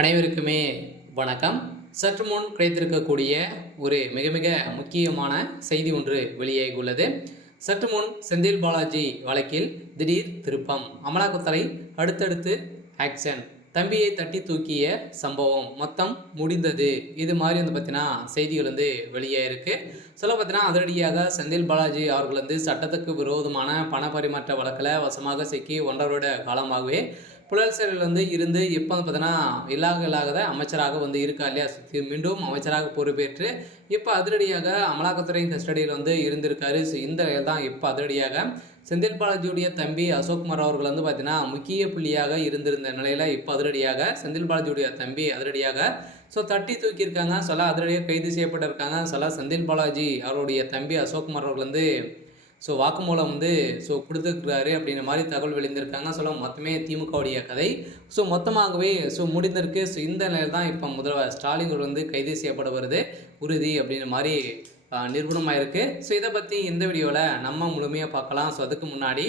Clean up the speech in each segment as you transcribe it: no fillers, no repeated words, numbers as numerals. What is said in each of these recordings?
அனைவருக்குமே வணக்கம். சற்று முன் கிடைத்திருக்கக்கூடிய ஒரு மிக மிக முக்கியமான செய்தி ஒன்று வெளியாகியுள்ளது. சற்று முன் செந்தில் பாலாஜி வழக்கில் திடீர் திருப்பம். அமலாக்கத்துறை அடுத்தடுத்து ஆக்ஷன். தம்பியை தட்டி தூக்கிய சம்பவம் மொத்தம் முடிந்தது. இது மாதிரி பார்த்தீங்கன்னா செய்திகள் வெளியாயிருக்கு. சொல்ல பார்த்தீங்கன்னா அதிரடியாக செந்தில் பாலாஜி அவர்கள் சட்டத்துக்கு விரோதமான பண பரிமாற்ற வழக்கில் வசமாக சிக்கி 1.5 வருட காலமாகவே புழல் சிறையில் இருந்து இப்போ பார்த்தீங்கன்னா இல்லாத அமைச்சராக இருக்கா இல்லையா, மீண்டும் அமைச்சராக பொறுப்பேற்று இப்போ அதிரடியாக அமலாக்கத்துறை கஸ்டடியில் இருந்திருக்காரு. ஸோ இந்த தான் இப்போ அதிரடியாக செந்தில் பாலாஜியுடைய தம்பி அசோக்குமார் அவர்கள் பார்த்தீங்கன்னா முக்கிய புள்ளியாக இருந்திருந்த நிலையில் இப்போ அதிரடியாக செந்தில் பாலாஜியுடைய தம்பி அதிரடியாக தட்டி தூக்கியிருக்காங்க. சில அதிரடியாக கைது செய்யப்பட்டிருக்காங்க. சில செந்தில் பாலாஜி அவருடைய தம்பி அசோக்குமார் அவர்கள் வாக்குமூலம் கொடுத்துருக்காரு அப்படின்ற மாதிரி தகவல் வெளிந்திருக்காங்க. மொத்தமே திமுகவுடைய கதை மொத்தமாகவே முடிந்திருக்கு. இந்த நிலையில் தான் இப்போ முதல்வர் ஸ்டாலின் கைது செய்யப்பட வருது உறுதி அப்படின்ற மாதிரி நிரூபணமாக இருக்குது. இதை பற்றி இந்த வீடியோவில் நம்ம முழுமையாக பார்க்கலாம். அதுக்கு முன்னாடி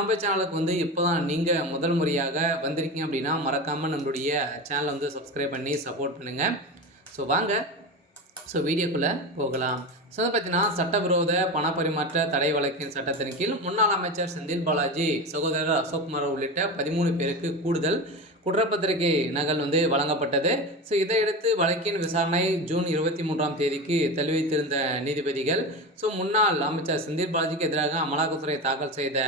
நம்ம சேனலுக்கு இப்போ தான் நீங்கள் முதல் முறையாக வந்திருக்கீங்க அப்படின்னா மறக்காமல் நம்மளுடைய சேனலை சப்ஸ்கிரைப் பண்ணி சப்போர்ட் பண்ணுங்கள். வாங்க வீடியோக்குள்ளே போகலாம். அதை பார்த்தீங்கன்னா சட்டவிரோத பண பரிமாற்ற தடை வழக்கின் சட்டத்தின் கீழ் முன்னாள் அமைச்சர் செந்தில் பாலாஜி, சகோதரர் அசோக்குமார் உள்ளிட்ட 13 பேருக்கு கூடுதல் குற்றப்பத்திரிகை நகல் வழங்கப்பட்டது. இதையடுத்து வழக்கின் விசாரணை ஜூன் 23ஆம் தேதிக்கு தள்ளி வைத்திருந்த நீதிபதிகள் முன்னாள் அமைச்சர் செந்தில் பாலாஜிக்கு எதிராக அமலாக்கத்துறை தாக்கல் செய்த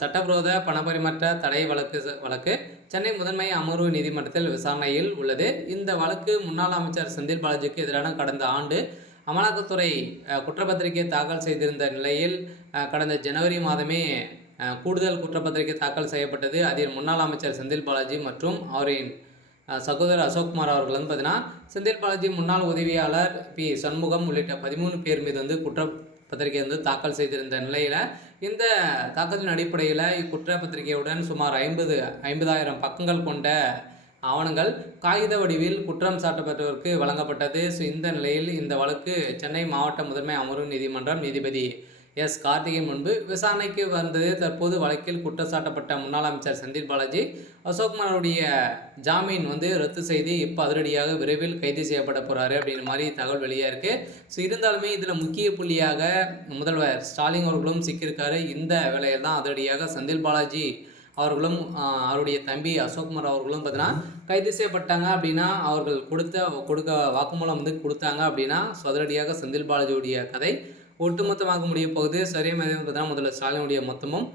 சட்டவிரோத பணப்பரிமாற்ற தடை வழக்கு சென்னை முதன்மை அமர்வு நீதிமன்றத்தில் விசாரணையில் உள்ளது. இந்த வழக்கு முன்னாள் அமைச்சர் செந்தில் பாலாஜிக்கு எதிரான கடந்த ஆண்டு அமலாக்கத்துறை குற்றப்பத்திரிகை தாக்கல் செய்திருந்த நிலையில் கடந்த ஜனவரி மாதமே கூடுதல் குற்றப்பத்திரிகை தாக்கல் செய்யப்பட்டது. அதில் முன்னாள் அமைச்சர் செந்தில் பாலாஜி மற்றும் அவரின் சகோதரர் அசோக்குமார் அவர்கள் பார்த்தீங்கன்னா செந்தில் பாலாஜி முன்னாள் உதவியாளர் பி சண்முகம் உள்ளிட்ட 13 பேர் மீது குற்றப்பத்திரிகை தாக்கல் செய்திருந்த நிலையில் இந்த தாக்கத்தின் அடிப்படையில் இக்குற்றப்பத்திரிகையுடன் சுமார் 50,000 பக்கங்கள் கொண்ட ஆவணங்கள் காகித வடிவில் குற்றம் சாட்டப்பட்டவருக்கு வழங்கப்பட்டது. இந்த நிலையில் இந்த வழக்கு சென்னை மாவட்ட முதன்மை அமர்வு நீதிமன்றம் நீதிபதி எஸ் கார்த்திகேயன் முன்பு விசாரணைக்கு வந்தது. தற்போது வழக்கில் குற்றச்சாட்டப்பட்ட முன்னாள் அமைச்சர் செந்தில் பாலாஜி அசோக்குமாருடைய ஜாமீன் ரத்து செய்து இப்போ அதிரடியாக விரைவில் கைது செய்யப்பட போகிறாரு அப்படின்ற மாதிரி தகவல் வெளியாக இருக்குது. இருந்தாலுமே இதில் முக்கிய புள்ளியாக முதல்வர் ஸ்டாலின் அவர்களும் சிக்கியிருக்காரு. இந்த வேளையில் தான் அதிரடியாக செந்தில் பாலாஜி அவர்களும் அவருடைய தம்பி அசோக்குமார் அவர்களும் பார்த்தீங்கன்னா கைது செய்யப்பட்டாங்க அப்படின்னா அவர்கள் கொடுக்க வாக்குமூலம் கொடுத்தாங்க அப்படின்னா அதிரடியாக செந்தில் பாலாஜியுடைய கதை ஒட்டுமொத்தமாக முடிய போகுது. சரியாக பார்த்தீங்கன்னா முதல்ல ஸ்டாலினுடைய மொத்தமும்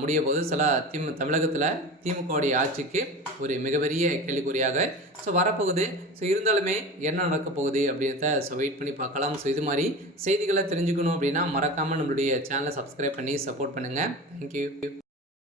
முடிய போகுது. தமிழகத்தில் திமுகவுடைய ஆட்சிக்கு ஒரு மிகப்பெரிய கேள்விக்குறியாக வரப்போகுது. இருந்தாலுமே என்ன நடக்க போகுது அப்படின்றத வெயிட் பண்ணி பார்க்கலாம். இது மாதிரி செய்திகளை தெரிஞ்சுக்கணும் அப்படின்னா மறக்காமல் நம்மளுடைய சேனலை சப்ஸ்கிரைப் பண்ணி சப்போர்ட் பண்ணுங்கள். தேங்க்யூ.